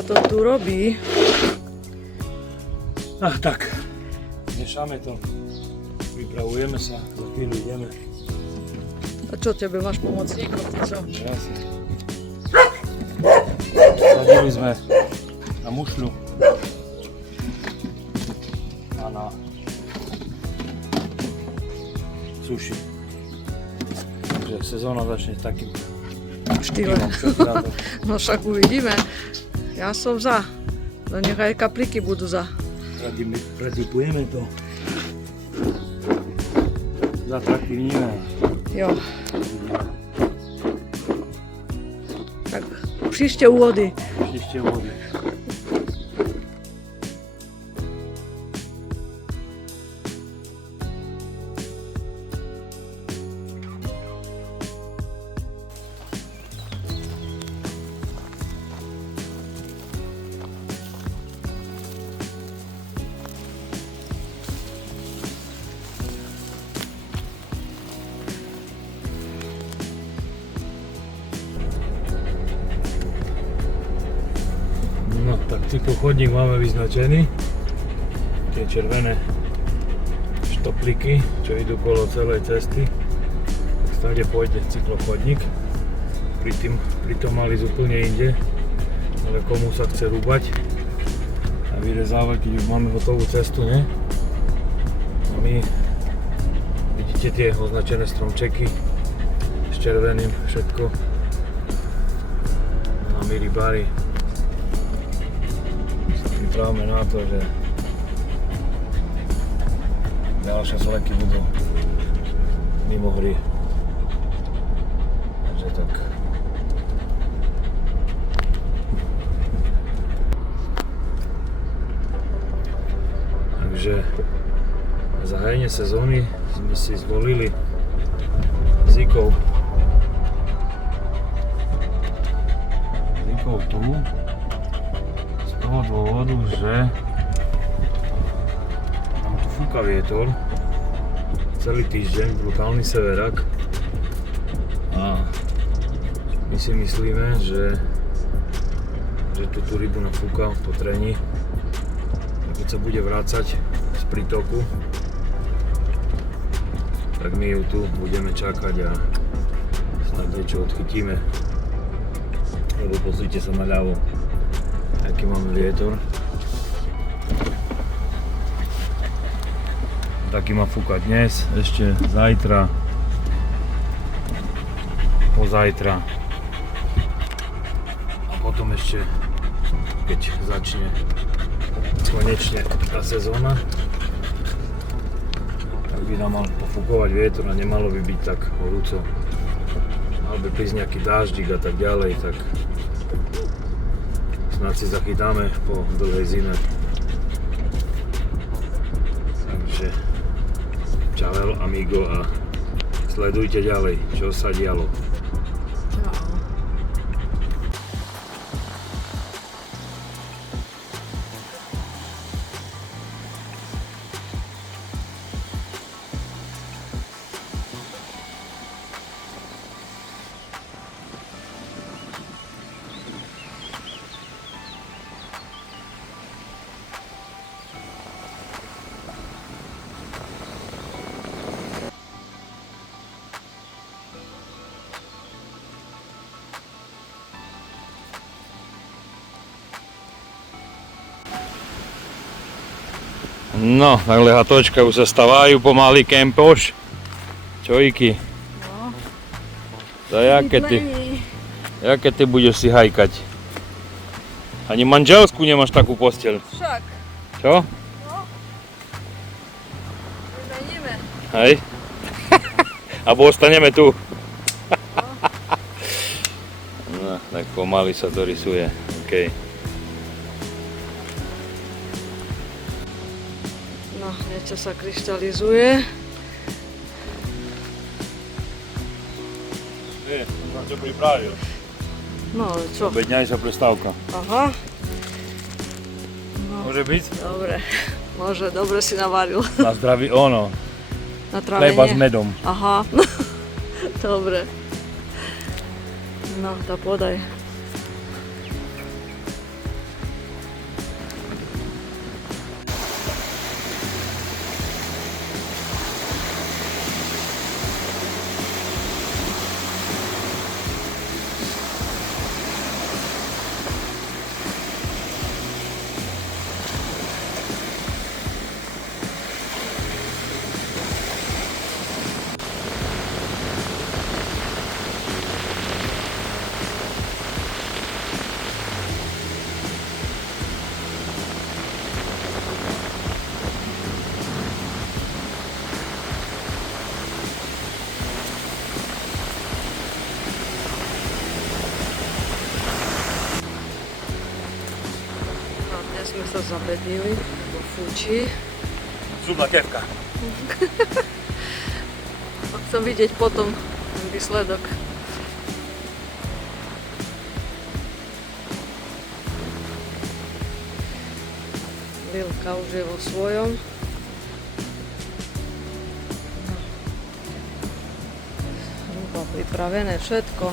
sa to tu robí. Ach tak, miešame to, pripravujeme sa, za chvíľu ideme. A čo, tebe máš pomocníkov, ty čo? Jasne. Sadili sme na mušľu a na suši. Takže sezóna začne s takým Štýle. No však uvidíme. Ja som za. No nech aj kapliky budú za. Predipujeme to. Zatraktívnime. Jo. Tak příště u vody. Ešte vody. No, tak cyklochodník máme vyznačený. Tie červené štopliky, čo idú kolo celej cesty. Stále pôjde cyklochodník. Pritom mali ísť úplne inde. Ale komu sa chce rúbať a vyrezávať, keď už máme hotovú cestu, ne? A my vidíte tie označené stromčeky s červeným všetko. A my rybári pripravíme na to, že ďalšie soleky budú mimo hry. Takže tak. Takže na zahájenie sezóny sme si zvolili Zikov tu. Z toho dôvodu, že nám tu fúka vietor celý týždeň, brutálny severák a my si myslíme, že tú rybu nafúka po treni a keď sa bude vrácať z prítoku, tak my ju tu budeme čakať a snad niečo odchytíme, lebo pozrite sa na ľavo, aký máme vietor. Taký má fúkať dnes, ešte zajtra, pozajtra a potom ešte, keď začne konečne tá sezóna, tak by nám mal pofúkovať vietor a nemalo by byť tak horúco. Mal by prísť nejaký dáždik a tak ďalej, tak snad si zachytáme po dlhej zime. Takže čavel amigo a sledujte ďalej, čo sa dialo. No, takhle hatočka už sa stavajú pomaly, kempoš. Čojky. No. To jaké ty budeš si hajkať? Ani manželskú nemáš takú posteľ. Však. Čo? No. Vymeníme. Hej. Abo ostaneme tu. No, tak pomaly sa to rysuje. Okay. No, niečo sa kryštalizuje. Som čo pripravil. No, čo? Obedňajšia prestávka. Aha. No. Môže byť? Dobre. Môže, dobre si navaril. Na zdraví ono. Na trávenie. Chleba s medom. Aha. Dobre. No, tá podaj. sa zabednili, to fučí. Zubná kevka. Chcem vidieť potom ten výsledok. Lilka už je vo svojom. Zhruba pripravené všetko.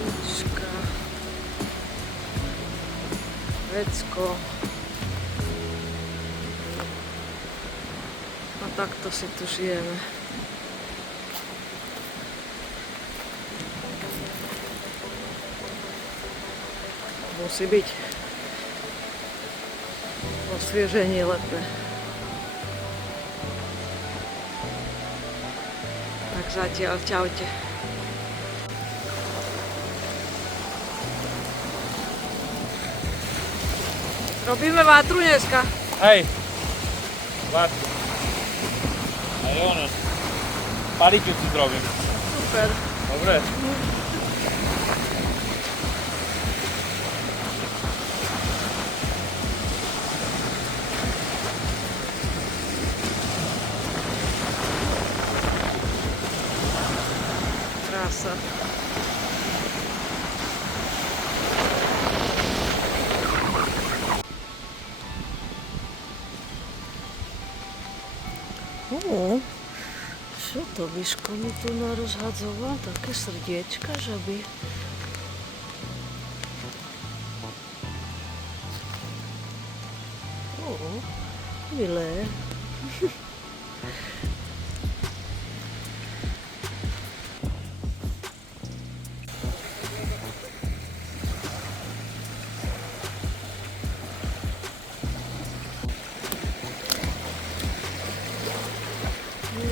Tučka. Vecko. A takto si tu žijeme. Musí byť osvieženie letné. Tak zatiaľ čaute. Robíme vátru dneska. Hej. Vátru. Aj ono. Paliču si zrobím. Super. Dobre. Krása. Čo to Vyško mi tu narozhadzoval? Také srdiečka, že by... Milé.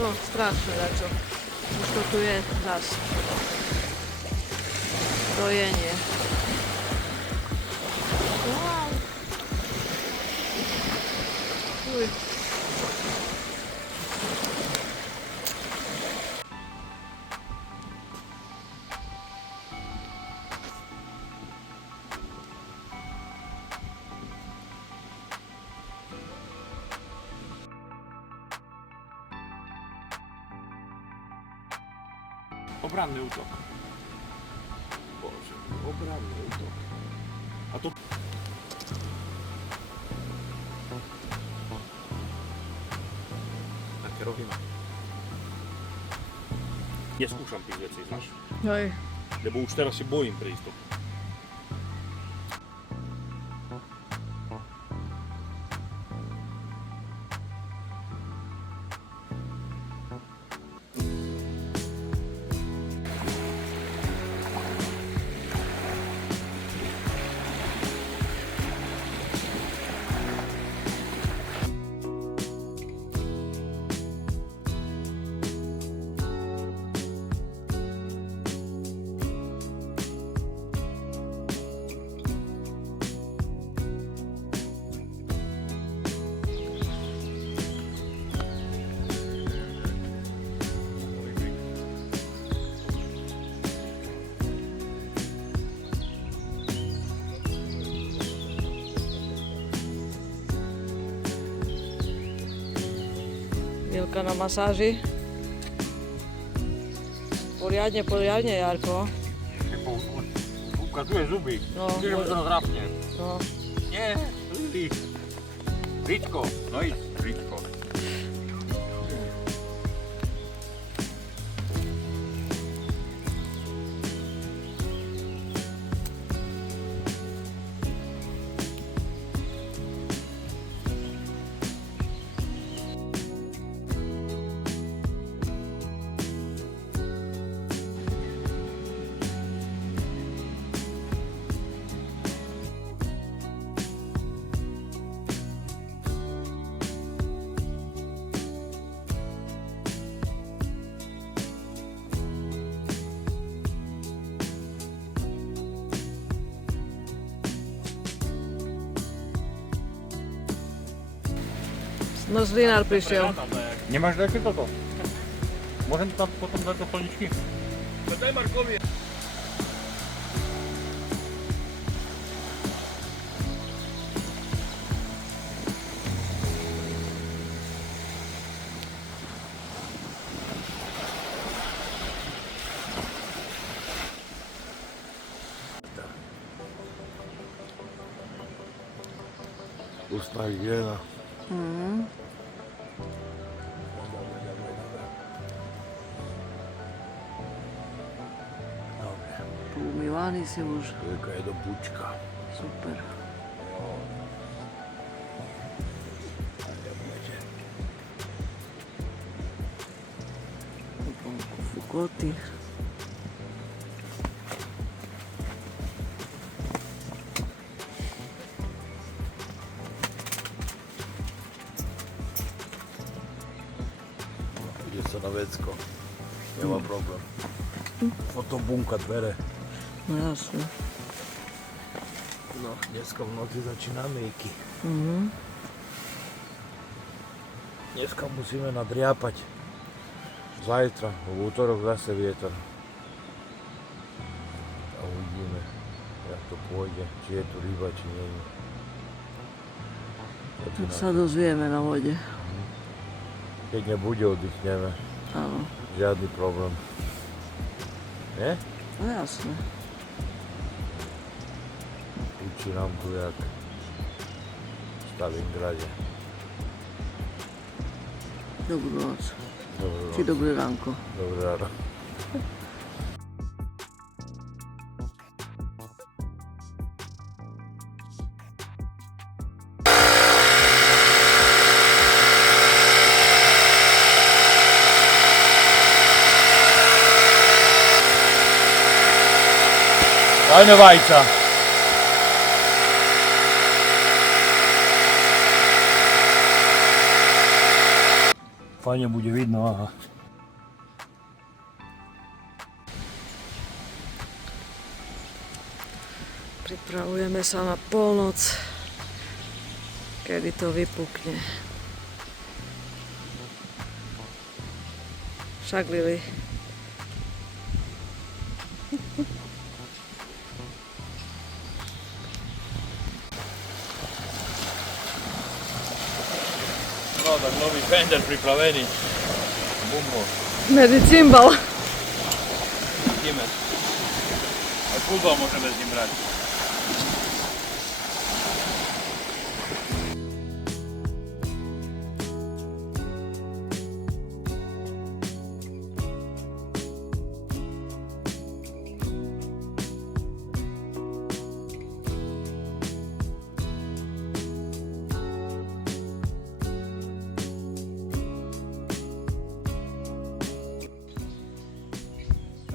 No, strašne dačo. Už to tu je zas. Dojenie. Wow. Uj. Obranný útok. Bože, obranný útok. A to... Také robíme. Neskúšam tých vecí, znaš? Hej. Lebo už teraz si bojím prístup. Milka na masáži. Poriadne, poriadne, Jarko. Ukazuje zuby. No, Čiže mu to zrapne. No. Nie, Lili. Ričko, no íď, Ričko. No Zlinár prišiel. Nemáš dať si toto? Môžem tam potom dať do plničky? Daj Markovi. Ustná hygiena. Dobre. Poumývaný si už. Veľká je do bučka. Super. Fukoty. Ide sa na vecko. Nemá problém. Fotobunka dvere. No jasne. No, dneska v noci začína mýky. Dneska musíme nadriapať. Zajtra, v útorok zase vietor. A uvidíme, jak to pôjde, či je tu ryba, či nie je. To sa dozvieme na vode. Keď nebude, oddychneme. Áno. Žiadny problém. Nie? No jasne. Učí nám tu jak v Stalingrade. Dobrú noc. Dobrú Či noc. dobré ránko. Dobré ráno. Fajné vajca. Fajne bude vidno, aha. Pripravujeme sa na polnoc, kedy to vypukne. Však Lili. No, tak nový fender pripravený. Bumbo. Medicimbal. Ideme. Aj futbal môžeme s ním hrať.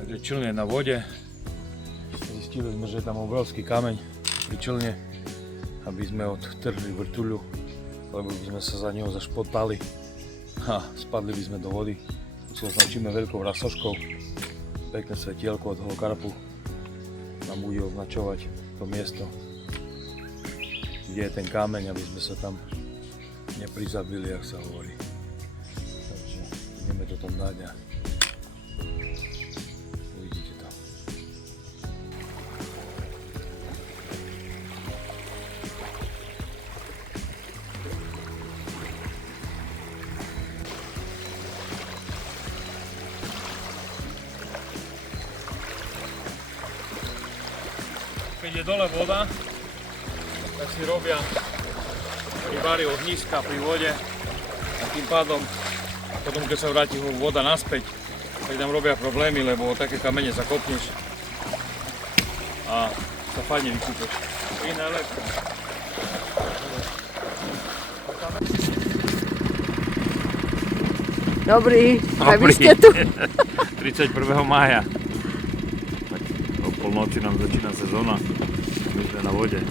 Takže čilne na vode. Zistili sme, že je tam obrovský kameň pri čilne, aby sme odtrhli vrtuľu, lebo by sme sa za neho zašpotali a spadli by sme do vody. Si označíme veľkou rasoškou, pekné svetielko od toho karpu nám bude označovať to miesto, kde je ten kameň, aby sme sa tam neprizabili, jak sa hovorí. Takže ideme to tam dať a uvidíte to. Keď je dole voda, tak si robia rybári ohniska pri vode a tým pádom potom keď sa vráti voda naspäť, tak tam robia problémy, lebo také kamene zakopneš a sa fajne vykúpeš. To je najlepšie. Dobrý, aj vy ste tu. 31. mája. Tak o polnoci nám začína sezóna. My sme na vode.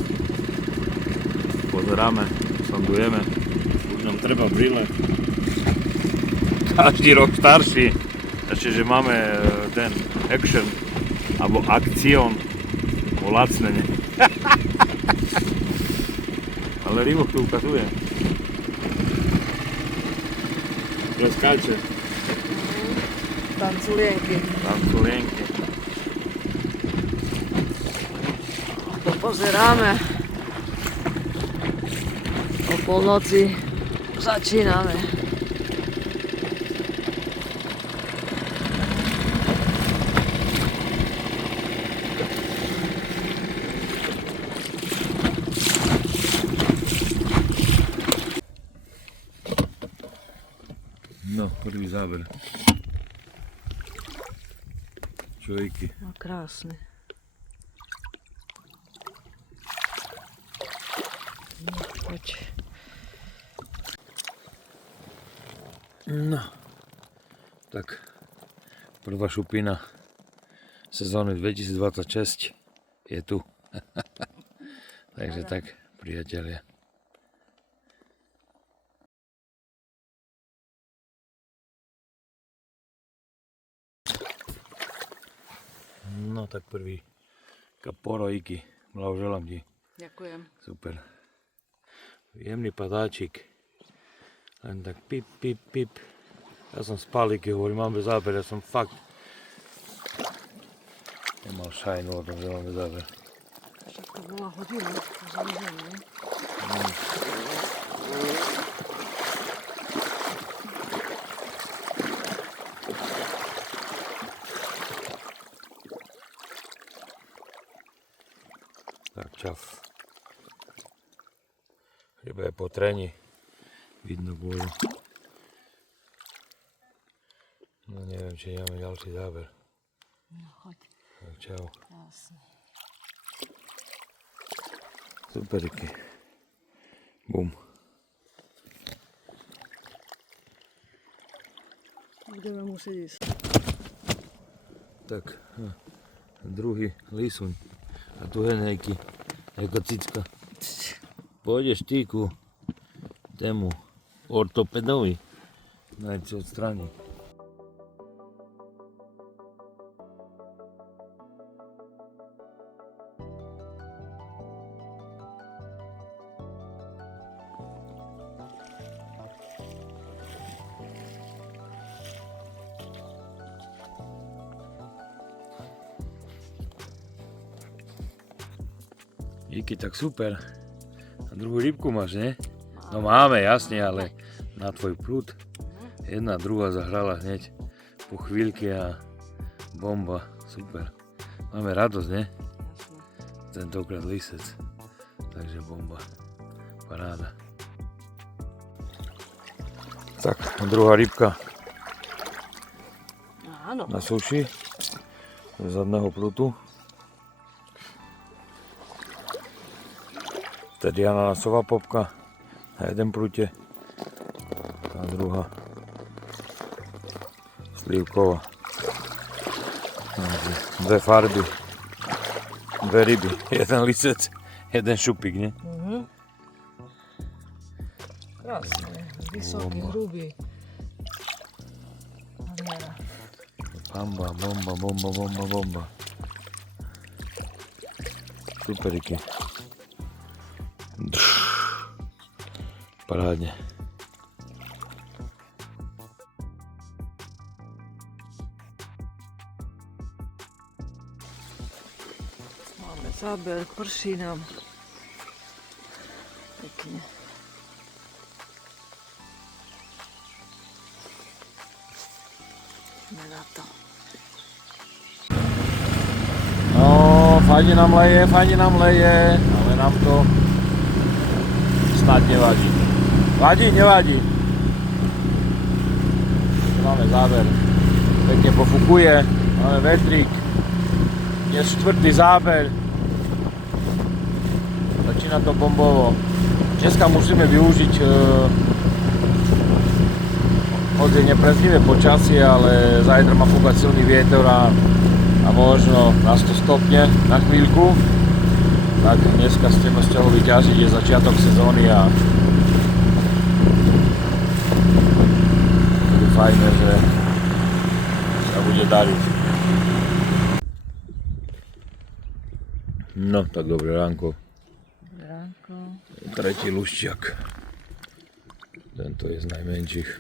Pozeráme, sondujeme. Už nám treba brýle. Každý rok starší. Takže máme ten action, alebo akcion o lacnenie. Ale rybok tu ukazuje. Rozkáče. Tanculienky. Tanculienky. pozeráme. O polnoci začíname. No, prvý záber. Čojky. No, krásne. No, poď. No, tak prvá šupina sezóny 2026 je tu. Takže tak, priatelia. No tak prvý kaporojky, blahoželám ti. Ďakujem. Super. Jemný padáčik. Len tak pip, pip, pip. Ja som spal, keď hovorím, máme záber, ja som fakt nemal šajnu o tom, že máme záber. Však to bola hodina, to zamizem, ne? Tak čaf. Ryba je po treni. Vidno bolo. No neviem, či nemáme ďalší záber. No, choď. Tak čau. Jasne. Superiky. Bum. Budeme musieť ísť. Tak, druhý lísuň. A tu henejky, ako cicka. Pôjdeš ty ku tému ortopedovi. Nech si odstráni. Díky, tak super. A druhú rybku máš, ne? No máme, jasne, ale na tvoj prúd. Jedna, druhá zahrala hneď po chvíľke a bomba. Super. Máme radosť, ne? Tentokrát lisec. Takže bomba. Paráda. Tak, druhá rybka Áno. na suši. Z zadného prútu. Tedy ananasová popka na jeden prúte a druhá slívková. Dve farby, dve ryby, jeden lisec, jeden šupík, ne? Krásne, vysoký, hrubý. Bomba, bomba, bomba, bomba, bomba. Superiky. Parádne. Máme záber, prší nám. Pekne. Ideme na to. No, fajne nám leje, ale nám to snad nevadí. Vadí, nevadí. Máme záber. Pekne pofukuje, máme vetrík. Dnes štvrtý záber. Začína to bombovo. Dneska musíme využiť hoď je nepreznivé počasie, ale zajtra má fúkať silný vietor a možno nás to stopne na chvíľku. Tak dneska chceme z toho vyťažiť, je začiatok sezóny a je fajné, že sa bude dariť. No tak dobré ránko. Ránko. Tretí lušťak. Tento je z najmenších.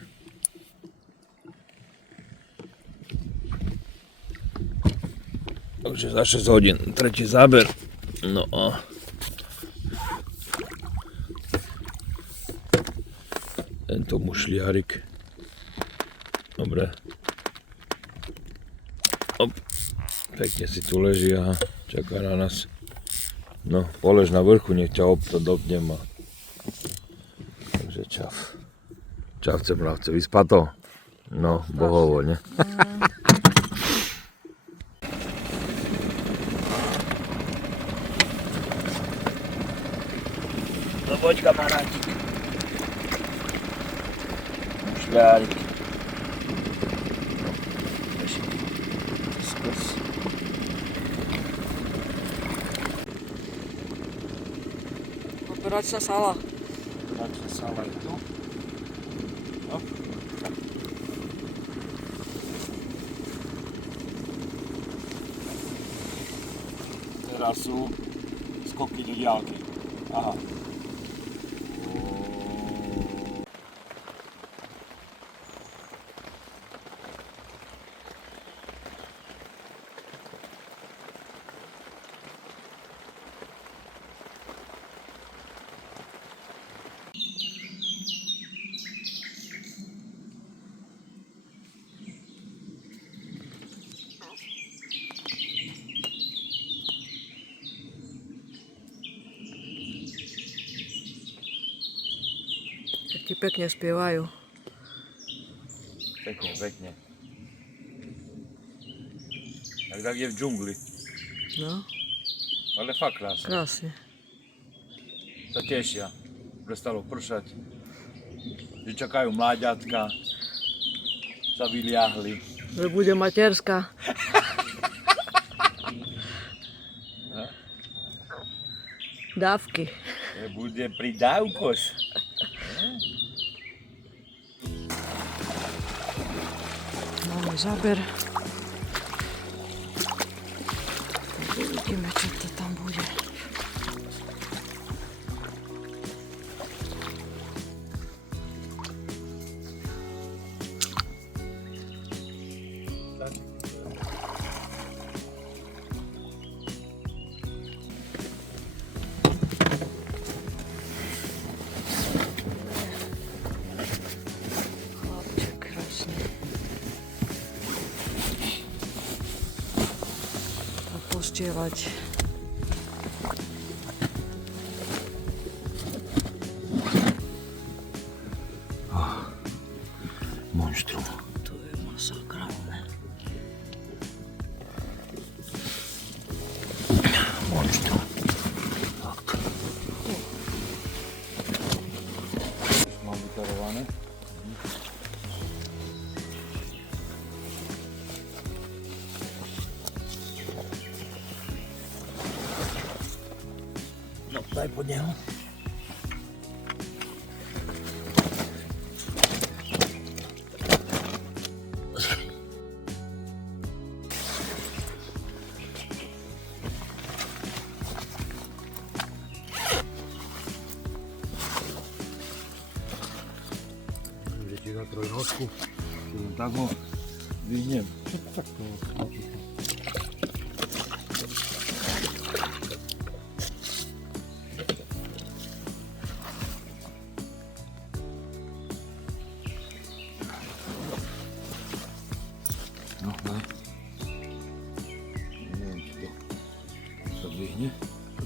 Takže za 6 hodín tretí záber. No a to mušliarik. Dobre. Op. Pekne si tu leží a čaká na nás. No, polež na vrchu, nech ťa obto dopnem. Takže čau. Čavce, mravce, vyspato? No, bohovo, ne? No poď, kamarátik. Mušľárik. Operačná sala. Operačná sala je tu. No. Teraz sú skoky do diaľky. Aha. Ti pekne spievajú. Pekne, pekne. Tak je v džungli. No, Ale fakt krásne. krásne. Sa tešia. Prestalo pršať. Že čakajú mláďatka. Sa vyliahli. Že bude materská. Dávky. Že bude pridávkos. Máme záber. Uvidíme, čo to tam bude. Chlapček krásny. A postievať. Monštrum. Tu je masakrálne. Monštrum. Tak. Mám vytarované. No, daj pod neho. Na trojnosku, tak ho vyhnem. Tak to no, daj. Neviem, či to sa dvihne.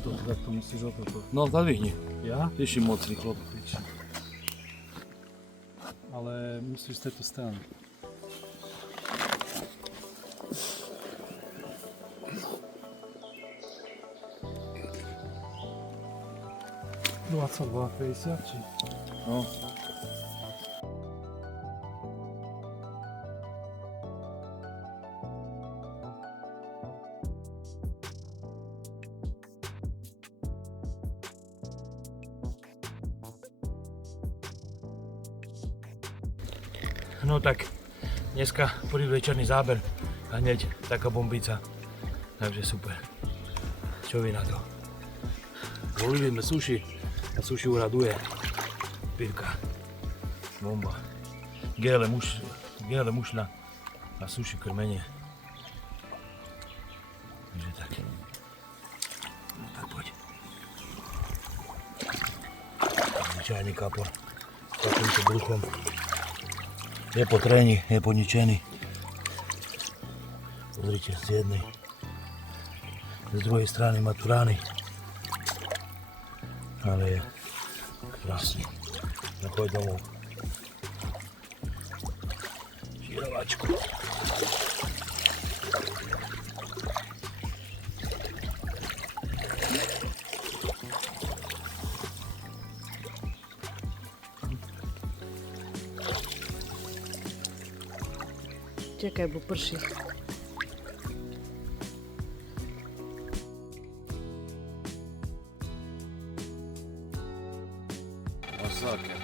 To takto musíš o toto. No, zadvihni. Ja? Ty si mocný chlop. Ale musíš z tejto strany. No. 22,50 či? No. No tak, dneska prvý večerný záber a hneď taká bombica, takže super. Čo vy na to? Volili sme suši a suši uraduje. Pivka, bomba, gele mušľa a suši krmenie. Takže tak. No tak poď. Zvyčajný kapor. takýmto bruchom. Je po tréni, je poničený. Pozrite, z jednej. Z druhej strany má tu rány. Ale je krásny. No choď domov. Žirovačku. Čakaj, bo prší. Masakr.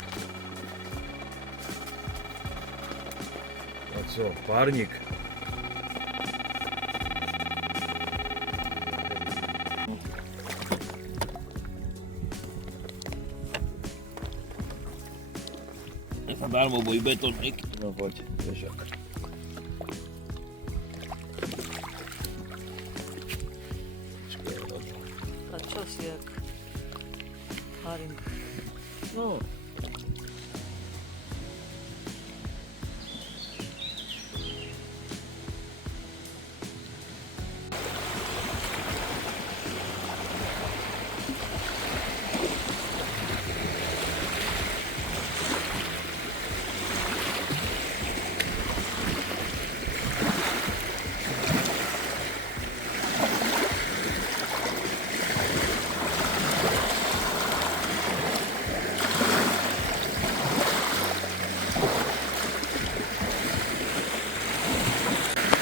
A co, párnik? Zadarmo boj betonník. No poď, vieš. A čas jak haring. No.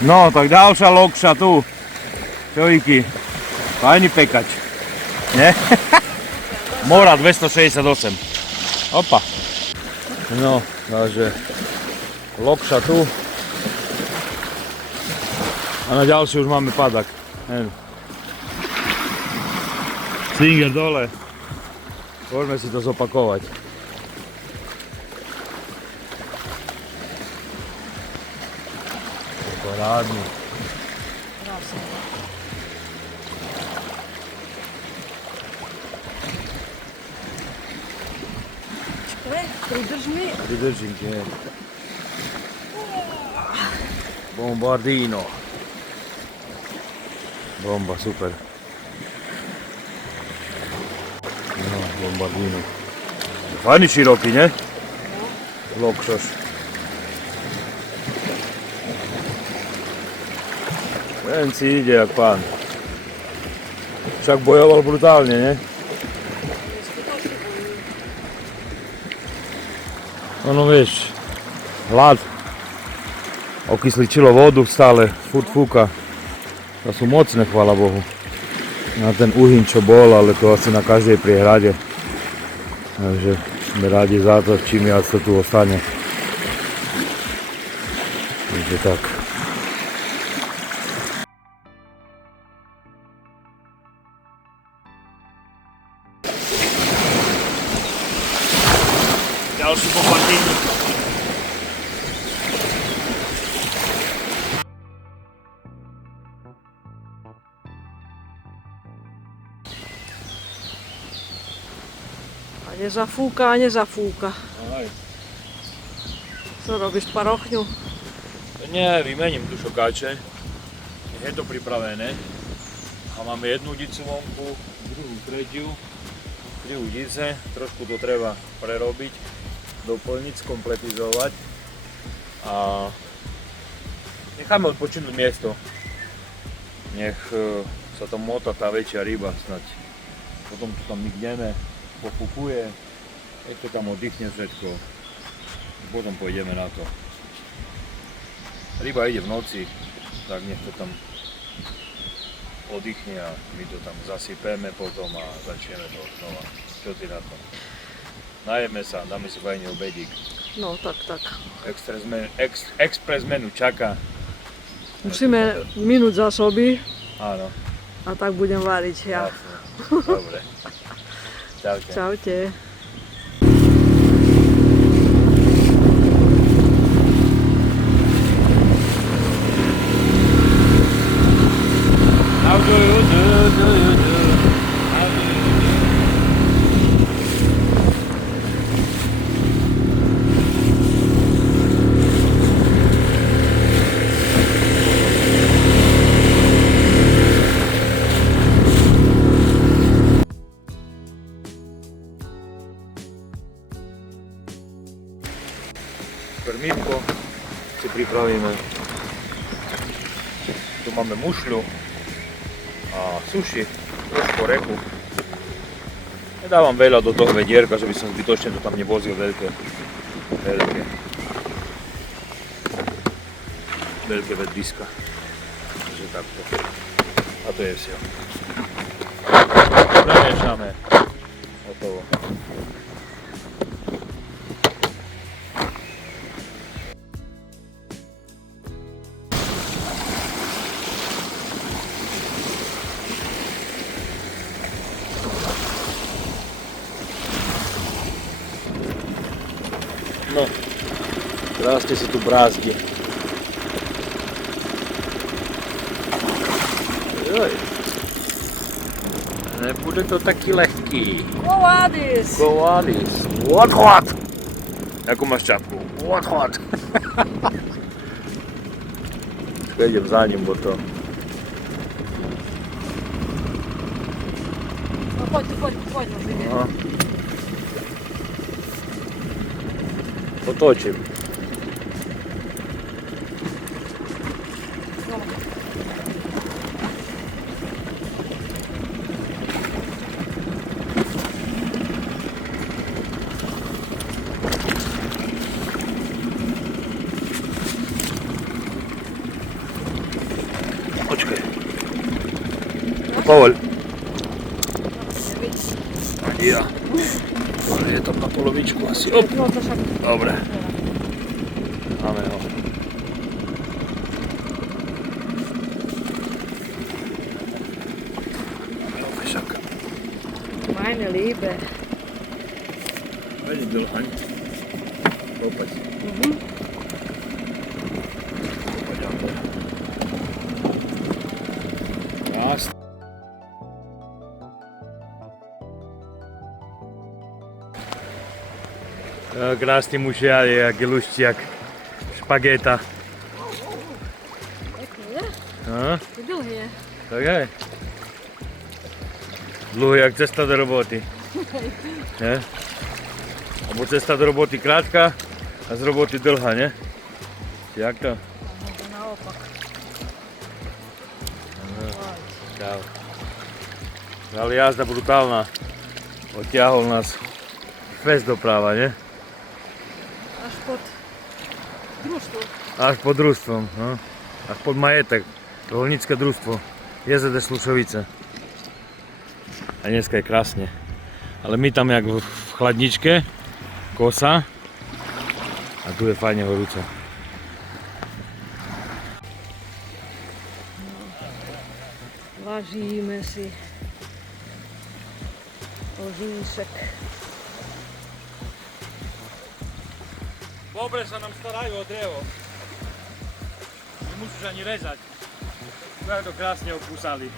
No, tak ďalšia lokša tu. Čovíky. Fajný pekač. Nie? Mora 268. Opa. No, takže lokša tu. A na ďalší už máme padak. Slinger dole. Môžeme si to zopakovať. Parádny. Krásne. Čekaj, pridrž mi. Pridržím ti, nie. Bombardino. Bomba, super. No, bombardino. Fajný široký, ne? Lokšoš. Ten si ide jak pán. Však bojoval brutálne, ne? No vieš, hlad. Okysličilo vodu stále, furt fúka. To sú mocné, chvála Bohu. Na ten uhyn, čo bol, ale to asi na každej priehrade. Takže sme rádi za to, čím viac to tu ostane. Takže tak. Ďalší bombardín. A nezafúka, a nezafúka. Aj. Co robíš, parochňu? Nie, vymením tu šokáče. Je to pripravené. A máme jednu udicu vonku, druhú, tretiu. 3 udice. Trošku to treba prerobiť, doplniť, skompletizovať. A necháme odpočinúť miesto. Nech sa tam motá tá väčšia ryba snať. Potom to tam mykneme, pofúkuje. Ešte tam oddychne všetko. Potom pôjdeme na to. Ryba ide v noci, tak nech to tam oddychne a my to tam zasypeme potom a začneme to znova. Čo ty na to? Najeme sa, dáme si fajný obedík. No, tak. Express menu čaká. Musíme minúť zásoby Áno. a tak budem variť ja. Jasne. Dobre. Čaute. Čaute. How do you do? How do you do? Krmívko si pripravíme. Tu máme mušľu a suši, trošku reku. Nedávam veľa do toho vedierka, že by som zbytočne to tam nevozil veľké vedriska. Takže takto. A to je vše. Namiešame. Hotovo. No, krásne si tu brázdi. Joj. Nebude to taký lehký. Kovádis! Kovádis. Odchod! Jakú máš čapku? Odchod! Počkaj, idem za ním, bo to... No poď, môžeme. No. Potočím. Počkaj. Povoľ. Ja. Je tam na polovičku asi. Op. Dobre. Máme ho. Meine Liebe. Veľmi dlhaň. Opäť. Krásne. Krásny mušial je, jak lušť, jak špagéta. Pekný, ne? No, To dlhý je. tak je. Dlhý jak cesta do roboty. Ne? Abo cesta do roboty krátka a z roboty dlhá, ne? Jak to? Možno naopak. Čau. Ale jazda brutálna. Odtiahol nás fest doprava, ne? Až pod družstvo. Až pod družstvom, no. Až pod majetek. Rolnícke družstvo. JZD Slušovice. A dneska je krásne. Ale my tam jak v chladničke, kosa. A tu je fajne horúco. Važíme si ožíšek. Dobre sa nám starajú o drevo. Nemusíš ani rezať. Tak to krásne opúsali.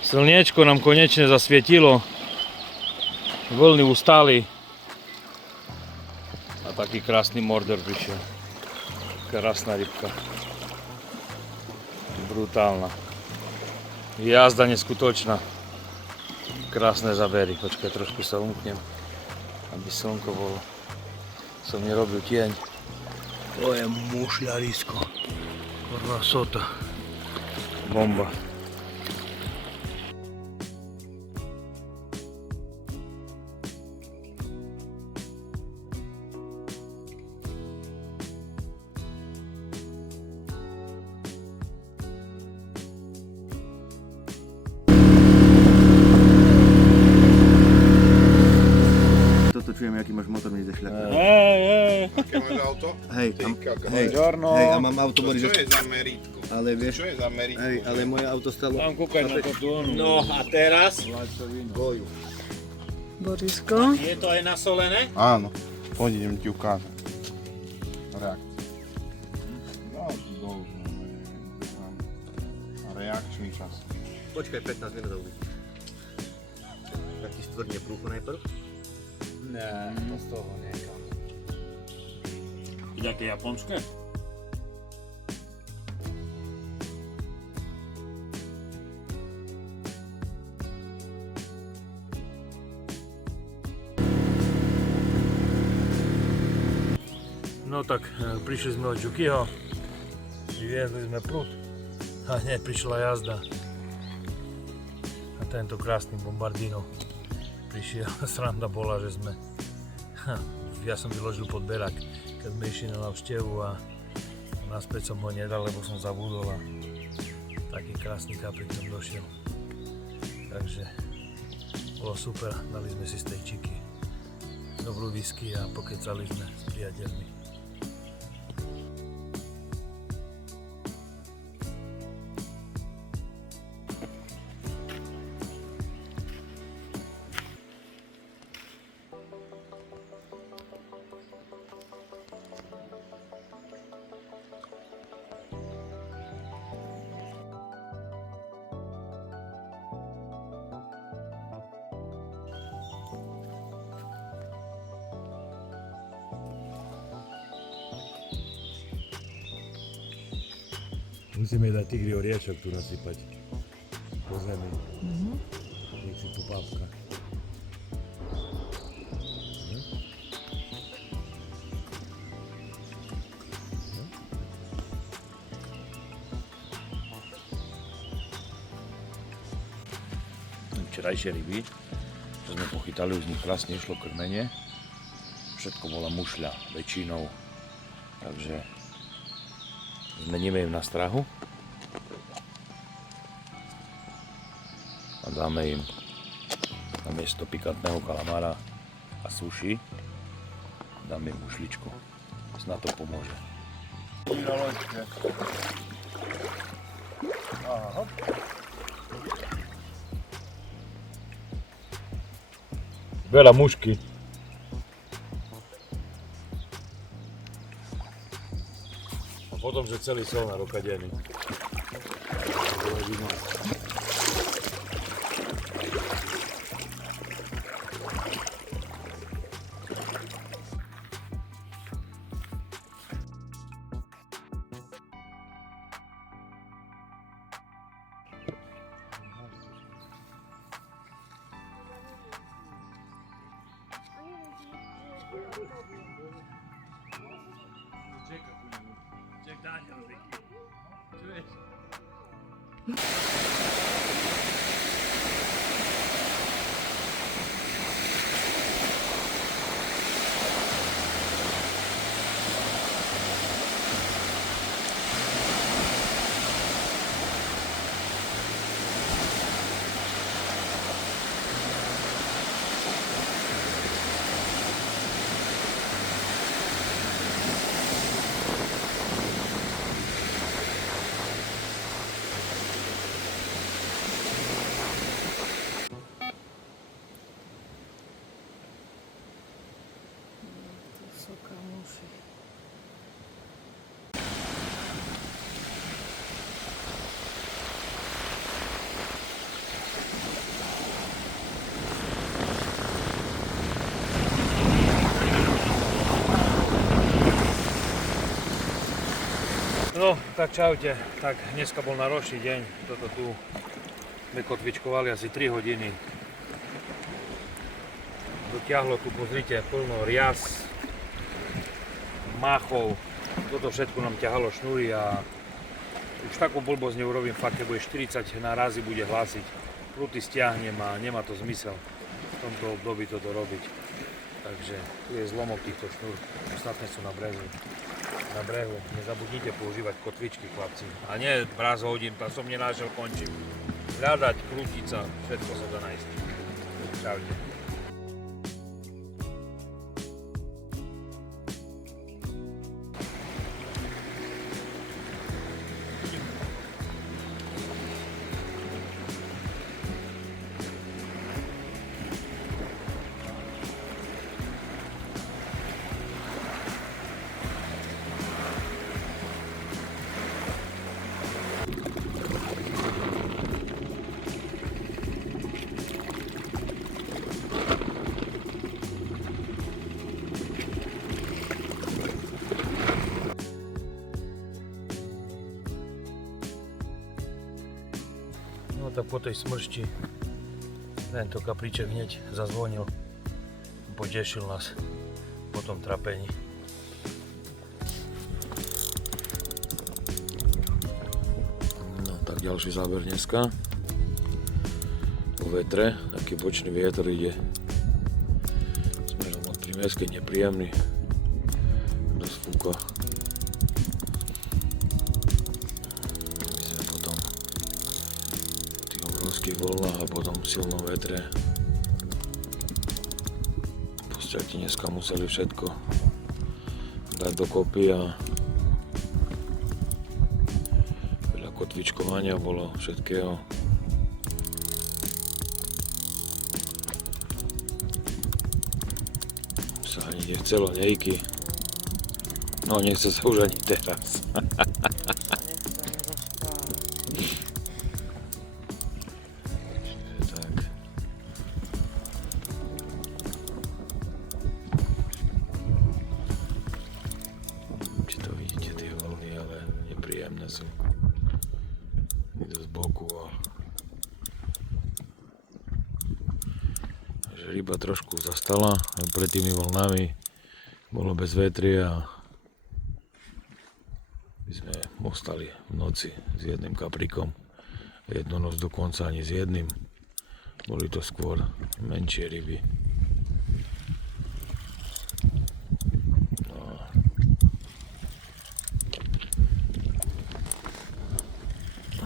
Slniečko nám konečne zasvietilo, vlny ustali a taký krásny mordor prišiel. Krásna rybka, brutálna, jazda neskutočná, krásne zábery. Počkaj, trošku sa umknem, aby slnko bolo, som nerobil tieň. To je mušľarisko, prvá sota, bomba. Čujem, aký máš motor, mi zešľaká. Aké máš auto? Hej, hej, a mám auto, Čo Boris, je za meritko? ale vieš, Čo je za meritko? hej, ale moje auto stalo Tam kúkaj na to tónu. No a teraz? boju. Borisko. Je to aj nasolené? Áno, poď idem ti ukázať. reakcie. No, dlho, reakčný čas. Počkaj 15 minút uvidíš. Tak ti stvrdne brúcho najprv. Ne, to z toho niekam. Aké japonské? No tak, prišli sme od Jukiho, vyviezli sme prúd a hneď prišla jazda. A tento krásny Bombardino prišiel, sranda bola, že sme, ja som vyložil pod berák, keď sme išli na návštevu a naspäť som ho nedal, lebo som zabudol a taký krásny kaprik tam došiel. Takže bolo super, dali sme si stejčiky, dobrú whisky a pokecali sme s priateľmi. Musíme dať tigri oriešok tu nasypať po zemi. Nech si tu papka. Včerajšie ryby, čo sme pochytali, už z nich krásne išlo krmenie. Všetko bola mušľa väčšinou, takže zmeníme im na strahu a dáme im namiesto pikantného kalamára a sushi dáme im mušličku. Snad to pomôže. Veľa mušky. Potom, že celý sol na rokadený. No, tak čaute. Tak dneska bol náročný deň. Toto tu sme kotvičkovali asi 3 hodiny. Dotiahlo tu, pozrite, plno rias, máchov. Toto všetko nám ťahalo šnúry a už takú blbosť neurobím, fakt, keď bude 40 narazí, bude hlásiť. Pruty stiahnem a nemá to zmysel v tomto období toto robiť. Takže tu je zlomok týchto šnúr. Ostatné sú na brehu. Nezabudnite používať kotvičky, chlapci. A nie braz hodím, tam som nenášiel, končím. Hľadať, krútiť sa, všetko sa dá nájsť. Čaute. No tak po tej smršti tento kapriček hneď zazvonil, potešil nás po tom trapení. No tak ďalší záber dneska. Po vetre, taký bočný vietor ide smerom od Primeskej, nepríjemný. Dosť fúka. My sme potom v tých obrovských vlnách a potom v silnom vetre v podstate dneska museli všetko dať dokopy a veľa kotvičkovania bolo, všetkého. Sa ani nechcelo nejky. No nechce sa už ani teraz. Tak. Či to vidíte tie vlny, ale nepríjemné sú. Idú z boku a že ryba trošku zastala pred tými vlnami, bolo bez vetria a my sme ostali v noci s jedným kaprikom, jednu noc dokonca ani s jedným, boli to skôr menšie ryby. No.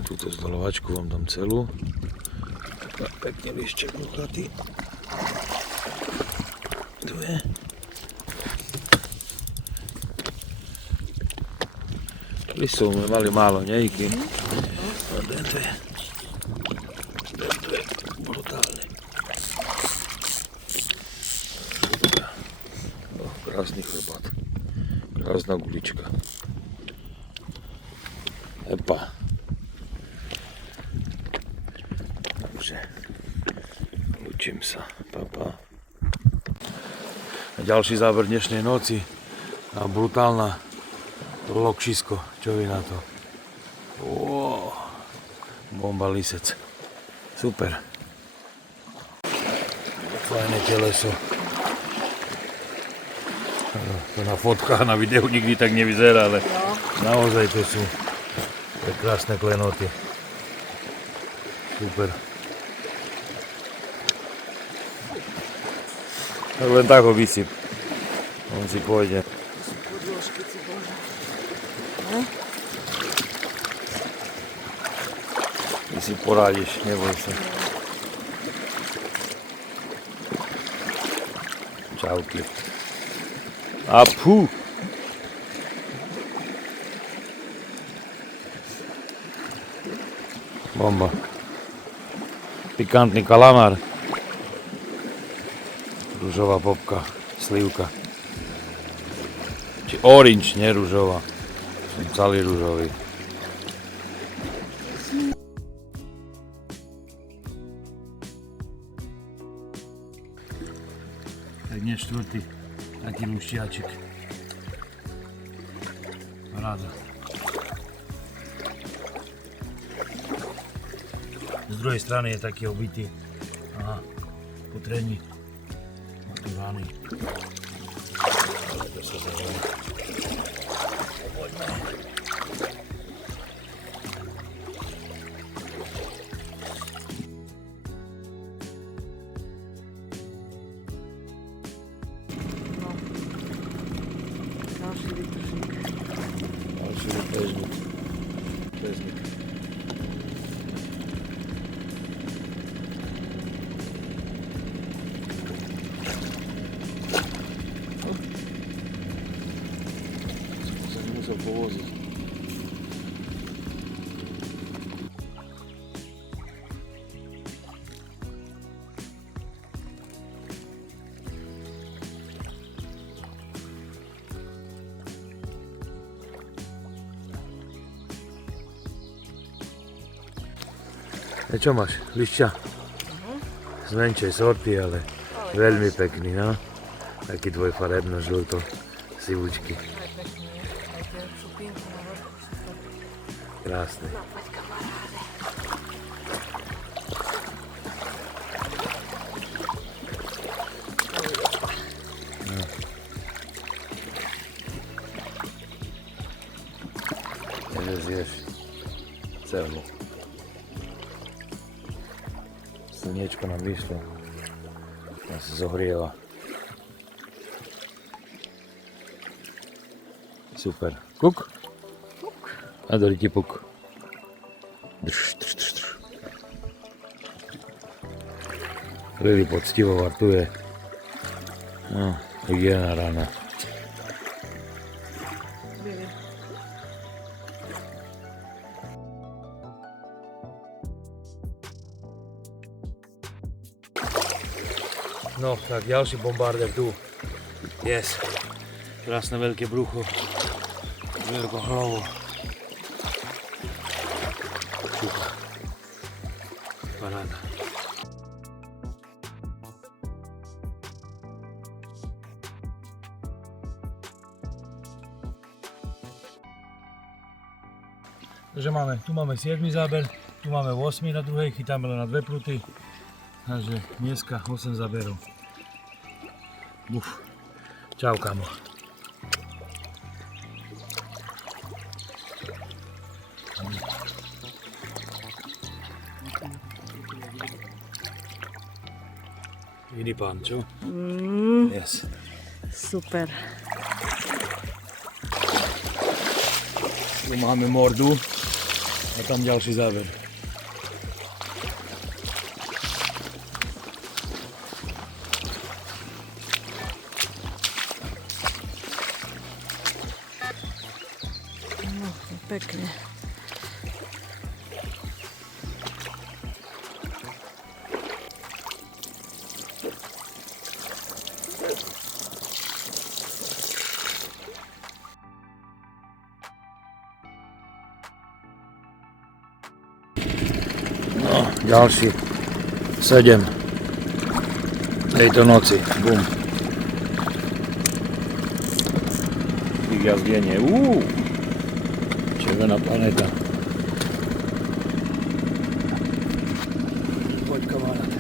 Túto zdolovačku vám dám celú, taká pekne lišček mochatý. Tu je. Listov sme mali málo nejky. No tento je brutálny. No, krásny chrbát. Krásna gulička. Epa. Takže učím sa. Papa. A ďalší záber dnešnej noci. A brutálna lokšisko, čo vy na to? Wow, bomba lisec. Super. Fajné teleso. To na fotkách, na videu nikdy tak nevyzerá, ale naozaj to sú krásne klenoty. Super. Tak len tak ho vysyp. On si pôjde. Ty si poradíš, neboj sa. Čauky. A pú! Bomba. Pikantný kalamár. Ružová popka, slivka. Či orange, nie ružová. Som celý ružový. Tak dnes štvrtý taký lušťáček. Paráda. Z druhej strany je taký obitý. Aha, po trení. Má tu rány. Ale to sa zavolá. Poďme. Ďalší vytržník. Ďalší vytržník. Bezník. Som musel povoziť. Čo máš? Lišťa? Z menšej sorty, ale veľmi pekný, no? Taký dvojfarebno-žlto, sivúčky. Krásne. Môžeš zješ celú. Slniečko nám vyšlo. A sa zohrieva. Super. Kuk? A dobrý ti puk. Drž, drž, drž, drž. Lili poctivo vartuje. No, hygiena rána. No, tak ďalší bombardér tu. Yes. Krásne veľké brucho. Veľkou hlavu. Super. Paráda. Takže tu máme 7. záber, tu máme 8 na druhej, chytáme len na 2 pruty. Takže dneska 8 záberov. Uf. Čau, kamo. Iný pán, čo? Yes. Super. Tu máme mordu a tam ďalší záber. No, pekne. No, ďalší 7 tejto noci. Bum. Jazdenie. Červená planéta. Poď, kamarát.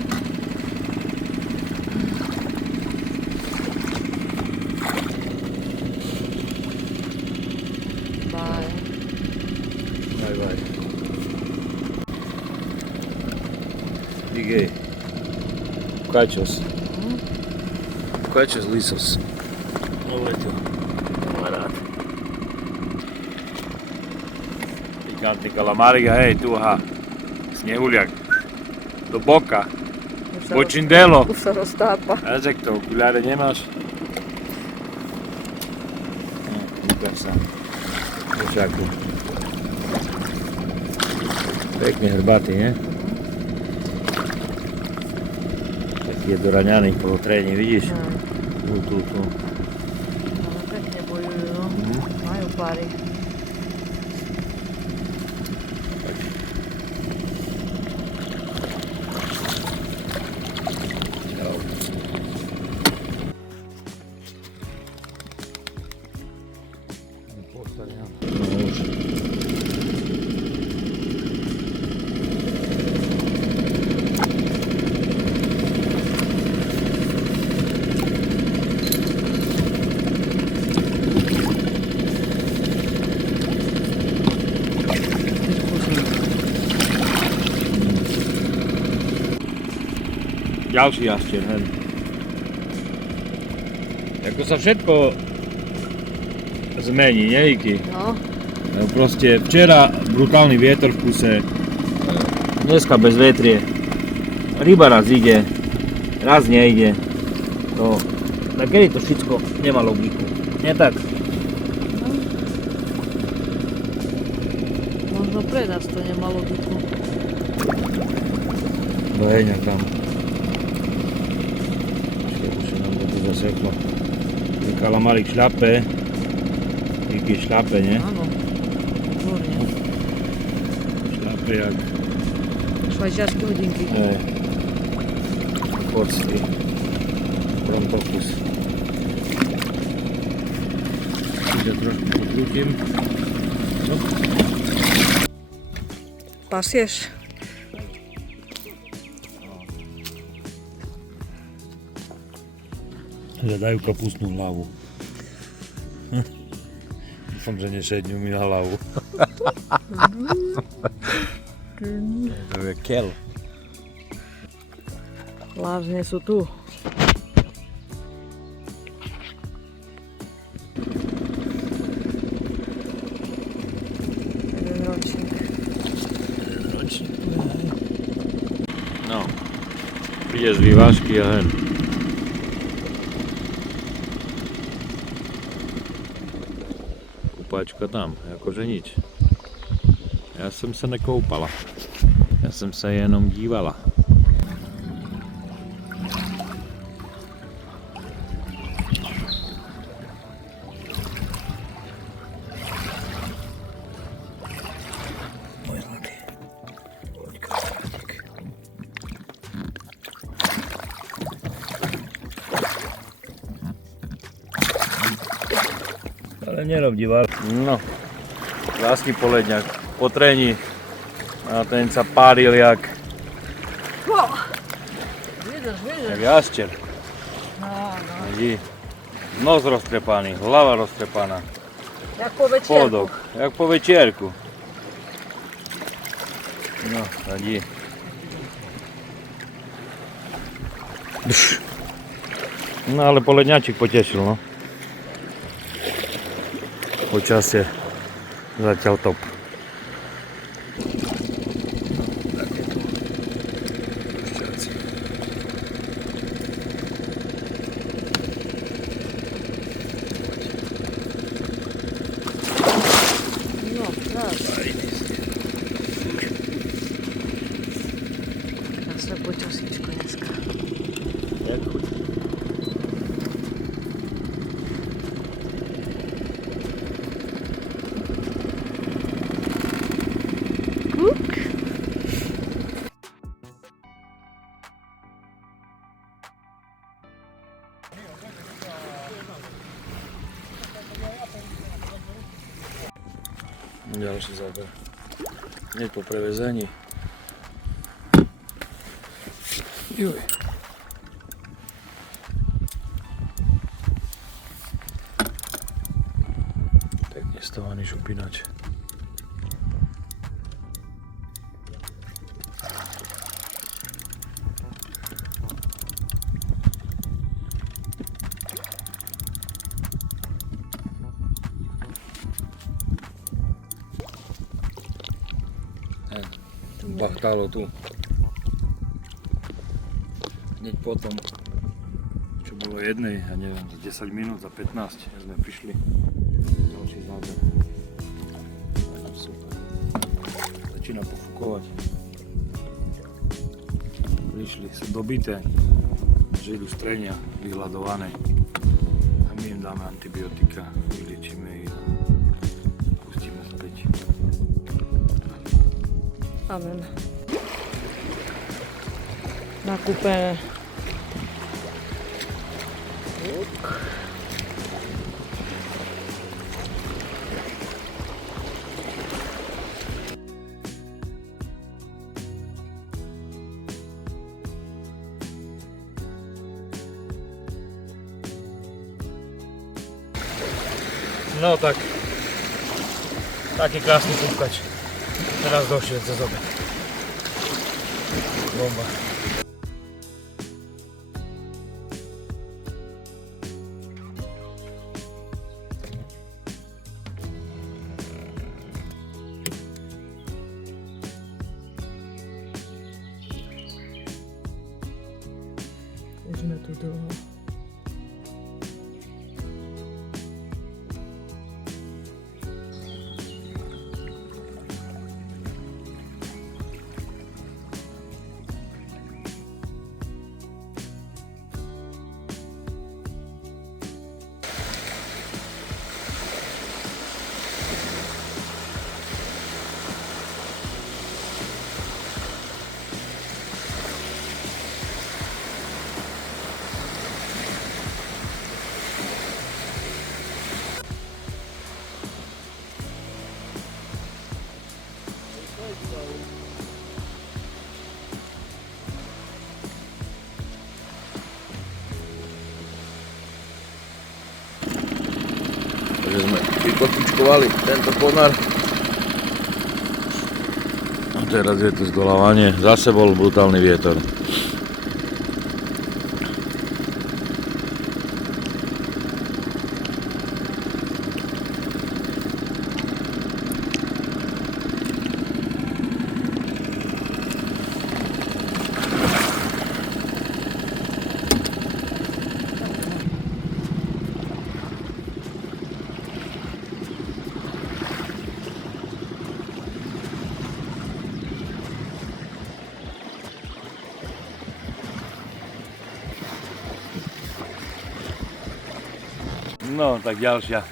Bye. Bye bye. Digej. Kachos. Kachos lisos. Uletio. Kamarát. Pikantný kalamárik a hej, tu aha. Snehuliak. Do boka. Počindelo. Už sa roztápa. Ezek to, okuliare nemáš? No, ukáž sa. Počaku. Pekne hrbatý, nie? Taký je doraňaný po tréni, vidíš? Tu. Ale pekne bojujú, no. Majú páry. Čau. No už. Ďalší jašter, hen. Ako sa všetko zmení, nie Iki? No, Proste včera brutálny vietor v kuse, dneska bez vetrie. Ryba raz ide, raz nejde. To, tak kedy to všetko nemá logiku, nie tak? možno pre nás to nemá logiku. Beheňa tam. Ešte nám to tu zaseklo. Kalamarik šľape. Iki šľape, nie? Áno, výborne. Šľape jak... Švajčiarske hodinky. Pocty. Frontokus. Čiže trošku pokrútim. No. Pasieš? Že dajú kapustnú hlavu. Dúfam, že nešedňu mi na hlavu. To je kel. Lázne sú tu. Jeden ročník. No, príde z vyvážky a hen. Kúpačka tam, akože nič. Já jsem se nekoupala. Já jsem se jenom dívala. Ale nerob divák. No, lásky poledňak, po trení. A ten sa pálil jak Vidíš. jak jašter. No. Vidí. Nos roztrepaný, hlava roztrepaná, Jak po večierku. podok, jak po večierku. No, vidí. No ale poledňačik potešil, no. Počasie zatiaľ top. No, tak. Krásne počasíčko dneska. Ďalší záber. Hneď po prevezení. Juj. Pekne stavaný šupinač. Bachtálo tu. Hneď potom, čo bolo jednej, ja neviem, za 10 minút, za 15 sme prišli. Ďalší záber. Super. Začína pofúkovať. Prišli, sú dobité, že idú z trenia, vyhľadované. A my im dáme antibiotika, vyliečíme ich a pustíme späť. Amen. Nakúpené. No tak, taký krásny kúpkač. Teraz došiel cez obed. Bomba. Už sme tu dlho. zmontovali tento ponár. A teraz je tu zdolávanie. Zase bol brutálny vietor. No, tak ďalšia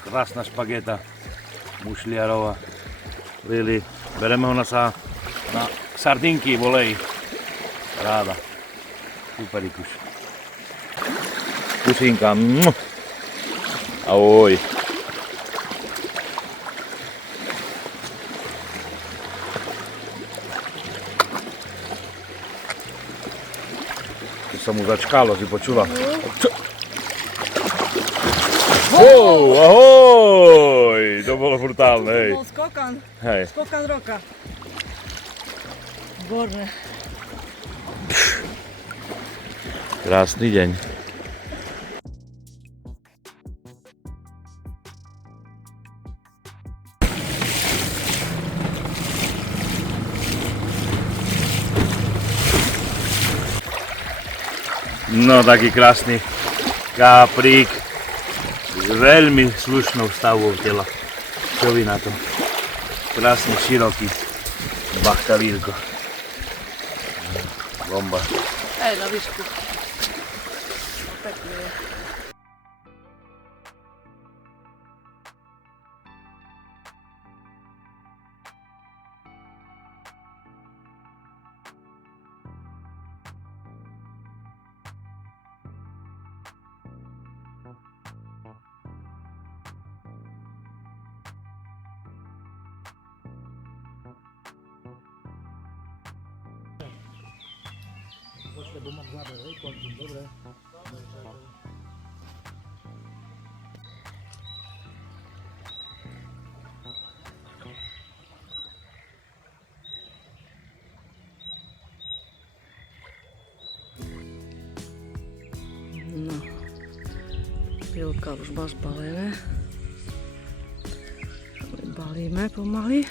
krásna špageta mušliarová. Lili, bereme ho na sardinky v oleji. Ráda. Superikuš. Kusínka. Ahoj. To sa mu začkalo, si počula? Ahoj! To bolo brutálne, hej. To bol skokan. Hej. Skokan roka. Výborné. Krásny deň. No, taký krásny kaprík. Veľmi slušnou stavbou tela. Čo vy na to? Krásne široký bachtalírko. Bomba. Hej, na výšku. Pekne je. No, pilka už má zbalené. Balíme pomaly.